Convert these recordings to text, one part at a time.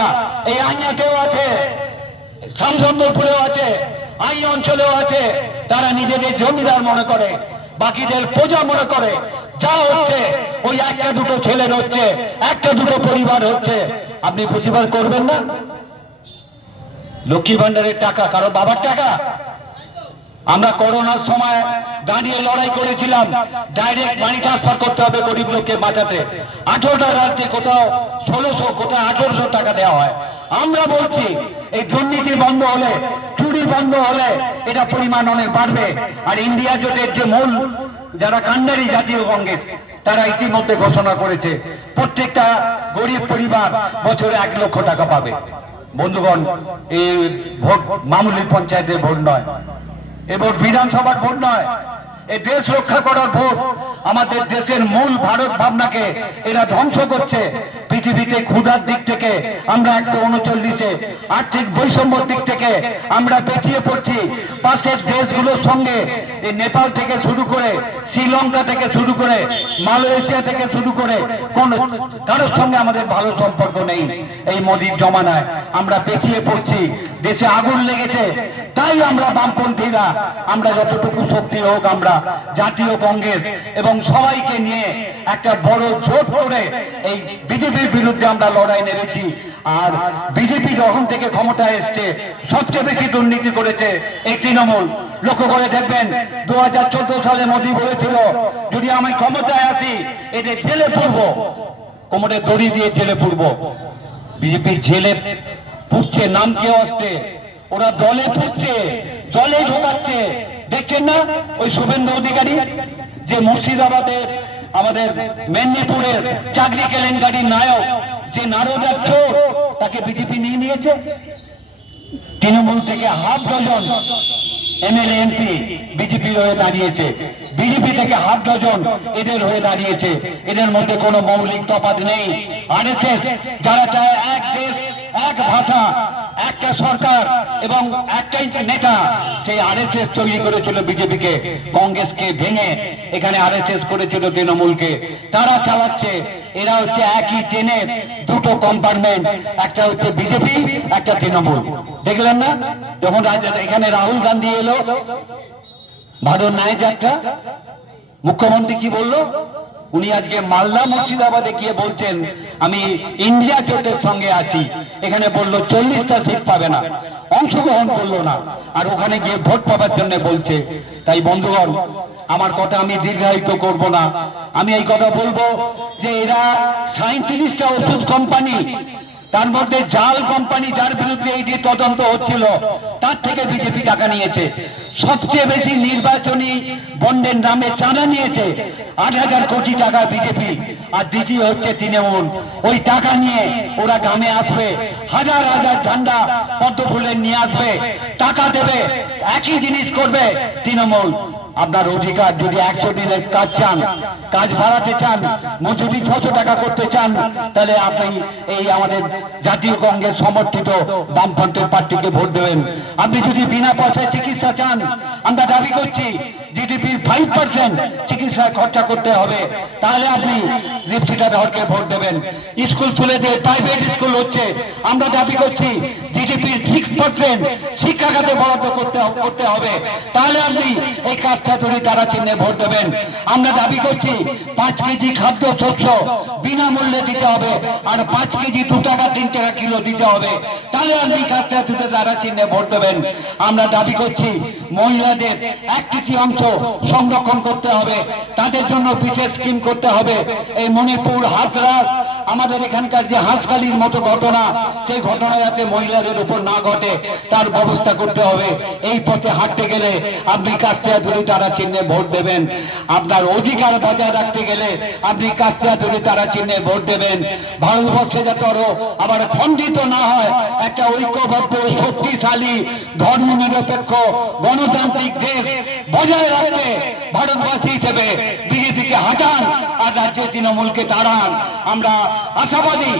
নেতা এই আইনাতেও আছে? শামসন্দরপুরেও আছে, আই অঞ্চলেও আছে। তারা নিজেদের জমিদার মনে করে, বাকিদের প্রজা মনে করে। যা হচ্ছে, ওই একটা দুটো ছেলের হচ্ছে, একটা দুটো পরিবার হচ্ছে। আপনি প্রতিবাদ করবেন না? লক্ষ্মী ভান্ডারের টাকা, কারও বাবার টাকা? আমরা করোনার সময় দাঁড়িয়ে লড়াই করেছিলাম। ডাইরেক্ট মানি ট্রান্সফার করতে হবে গরিব লোককে বাঁচাতে। আঠেরোটা রাজ্যে কোথাও ষোলোশো, কোথাও আঠেরোশো টাকা দেওয়া হয়। আমরা বলছি, এই দুর্নীতি বন্ধ হলে, চুরি বন্ধ হলে এটা পরিমাণ অনেক বাড়বে। আর ইন্ডিয়া জোটের যে মূল, যারা কান্ডারি জাতীয় কংগ্রেস, তারা ইতিমধ্যে ঘোষণা করেছে, প্রত্যেকটা গরিব পরিবার বছরে এক লক্ষ টাকা পাবে। বন্ধুগণ, এই ভোট মামুলি পঞ্চায়েতের ভোট নয়। এ ভোট বিধানসভার ভোট নয়। এ দেশ রক্ষা করার ভোট আমাদের দেশের মূল ভারত ভাবনাকে এরা ধ্বংস করছে। পৃথিবীতে ক্ষুধার দিক থেকে আমরা একশো উনচল্লিশে আর্থিক বৈষম্যর দিক থেকে আমরা পেছিয়ে পড়ছি। পাশের দেশগুলোর সঙ্গে এই নেপাল থেকে শুরু করে শ্রীলঙ্কা থেকে শুরু করে মালয়েশিয়া থেকে শুরু করে কোন কারোর সঙ্গে আমাদের ভালো সম্পর্ক নেই। এই মোদির জমানায় আমরা পেছিয়ে পড়ছি। দেশে আগুন লেগেছে, তাই আমরা বামপন্থীরা আমরা যতটুকু শক্তি হোক আমরা জাতীয় কংগ্রেস। এবং সবাইকে নিয়ে একটা বড় জোট করে এই বিজেপির বিরুদ্ধে আমরা লড়াই নেমেছি। আর বিজেপি যখন থেকে ক্ষমতায় এসছে, সবচেয়ে বেশি দুর্নীতি করেছে এই তৃণমূল। লক্ষ্য করে দেখবেন দু হাজার চোদ্দ সালে মোদী বলেছিল, যদি আমি ক্ষমতায় আসি, এদের জেলে পড়ব। কোমরে দড়ি দিয়ে জেলে পড়ব। বিজেপির জেলে পুড়ছে নাম কেউ আসতে ওরা দলে পুড়ছে, দলে ঢোকাচ্ছে। দেখছেন না? ওই শুভেন্দু অধিকারী? যে মুর্শিদাবাদের আমাদের মেদিনীপুরের চাকরি কেলেঙ্কারির নায়ক, যে নারদার চোর তাকে বিজেপি নিয়ে নিয়েছে। তৃণমূল থেকে হাফ ডজন এমএলএ, এমপি বিজেপির হয়ে দাঁড়িয়েছে। বিজেপি থেকে হাফ ডজন এদের হয়ে দাঁড়িয়েছে। এদের মধ্যে কোনো মৌলিক তফাৎ নেই। আরএসএস যারা চায় এক দেশ, এক ভাষা, একটা সরকার এবং একটাই নেতা, সেই আরএসএস তৈরি করেছিল বিজেপিকে, কংগ্রেসকে ভেঙে, এখানে আরএসএস করেছিল তৃণমূলকে। তারা চালাচ্ছে, এরা হচ্ছে একই ট্রেনের দুটো কম্পার্টমেন্ট একটা হচ্ছে বিজেপি, একটা তৃণমূল। দেখলেন না? যখন এখানে রাহুল গান্ধী এলো ভারত ন্যায় যাত্রা মুখ্যমন্ত্রী কি বলল? উনি আজকে মালদা মুর্শিদাবাদে গিয়ে বলছেন, আমি ইন্ডিয়া জোটের সঙ্গে আছি। এখানে বলল, চল্লিশটা সিট পাবে না। অংশগ্রহণ করল না। আর ওখানে গিয়ে ভোট পাবার জন্য বলছে, তাই বন্ধুগণ, আমার কথা আমি দীর্ঘায়িত করব না। আমি এই কথা বলব যে এরা সাঁত্রিশটা ওষুধ কোম্পানি তার মধ্যে জাল কোম্পানি যার বিরুদ্ধে এই তদন্ত হচ্ছিল, তার থেকে বিজেপি টাকা নিয়েছে। সবচেয়ে বেশি নির্বাচনী বন্ডের নামে চাঁদা নিয়েছে আট হাজার কোটি টাকা বিজেপি। আর দ্বিতীয় হচ্ছে তৃণমূল। ওই টাকা নিয়ে ওরা গ্রামে আসবে, হাজার হাজার ঝান্ডা পদ্ম ফুলের নিয়ে আসবে, টাকা দেবে, একই জিনিস করবে তৃণমূল। আপনার অধিকার যদি একশো দিনের কাজ চান, কাজ বাড়াতে চান, মজুরি ছশো টাকা করতে চান, তাহলে আপনি এই আমাদের জাতীয় কংগ্রেস সমর্থিত বামফ্রন্টের পার্টিকে ভোট দেবেন। আপনি যদি বিনা পয়সায় চিকিৎসা চান, আমরা দাবি করছি জিডিপির ফাইভ পার্সেন্ট চিকিৎসায় খরচা করতে হবে। তাহলে আপনি লিপসিটার হরকে ভোট দেবেন। স্কুল তুলে দিয়ে প্রাইভেট স্কুল হচ্ছে, আমরা দাবি করছি জিডিপির সিক্স পার্সেন্ট শিক্ষা খাতে বরাদ্দ করতে করতে হবে। তাহলে আপনি এই কাজটা তৈরি তারা চিহ্নে ভোট দেবেন। আমরা দাবি করছি পাঁচ কেজি খাদ্য শস্য বিনামূল্যে দিতে হবে আর পাঁচ কেজি দু টাকা তিন টাকা কিলো দিতে হবে। তাহলে আপনি কাজটা তুলে তারা চিহ্নে ভোট দেবেন। আমরা দাবি করছি মহিলাদের এক তৃতীয়াংশ সংরক্ষণ করতে হবে। তাদের জন্য বিশেষ স্কিম করতে হবে। এই মণিপুর হাতরাস আমাদের এখানকার যে হাঁসখালির মতো ঘটনা, সেই ঘটনা যাতে মহিলাদের উপর না ঘটে, তার ব্যবস্থা করতে হবে। এই পথে হাঁটতে গেলে আপনি কাস্তিয়া ধরে তারা চিহ্নে ভোট দেবেন। আপনার অধিকার বজায় রাখতে গেলে আপনি কাস্তিয়া ধরে তারা চিহ্নে ভোট দেবেন। ভারতবর্ষে যাতে আরও আবার খণ্ডিত না হয়, একটা ঐক্যবদ্ধ, শক্তিশালী ধর্ম নিরপেক্ষ গণতান্ত্রিক দেশ বজায় রাখবে। ভারতবাসী হিসেবে বিজেপিকে হাঁটান আর রাজ্যে তৃণমূলকে তাড়ান। আমরা আশাবাদী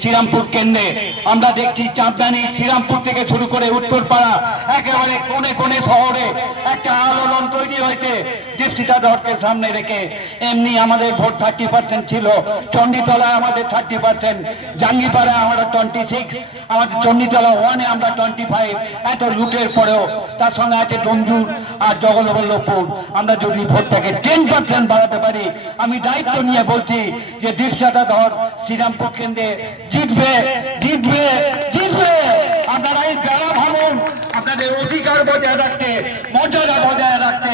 শ্রীরামপুর কেন্দ্রে আমরা দেখছি চাঁদদানি শ্রীরামপুর থেকে শুরু করে উত্তরপাড়া, একেবারে কোণে কোণে শহরে একটা আলোড়ন তৈরি হয়েছে। দীপশিতা ধরকে সামনে রেখে এমনি আমাদের ভোট থার্টি পার্সেন্ট ছিল, চণ্ডীতলায় আমাদের থার্টি পার্সেন্ট, জাঙ্গিপাড়ায় আমরা টোয়েন্টি সিক্স, আমাদের চণ্ডীতলা ওয়ানে আমরা টোয়েন্টি ফাইভ, এত লুটের পরেও তার সঙ্গে আছে ডঞ্জুর আর জগৎবল্লভপুর আমরা যদি ভোটটাকে টেন পার্সেন্ট বাড়াতে পারি, আমি দায়িত্ব নিয়ে বলছি যে দীপশাতা ধর শ্রীরামপুর কেন্দ্রে জিতবে জিতবে জিতবে। আপনারা এই যারা ভাবুন আপনাদের অধিকার বজায় রাখতে, মর্যাদা বজায় রাখতে,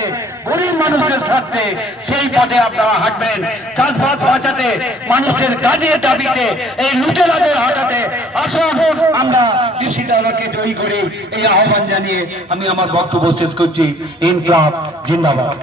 গরিব মানুষের স্বার্থে সেই পথে আপনারা হাঁটবেন। চাষবাস বাঁচাতে, মানুষের কাজের দাবিতে, এই লুটেরাদের হাঁটাতে আসুন। আমরা দীপশিতাকে জয়ী করে এই আহ্বান জানিয়ে আমি আমার বক্তব্য শেষ করছি। ইনকলাব জিন্দাবাদ।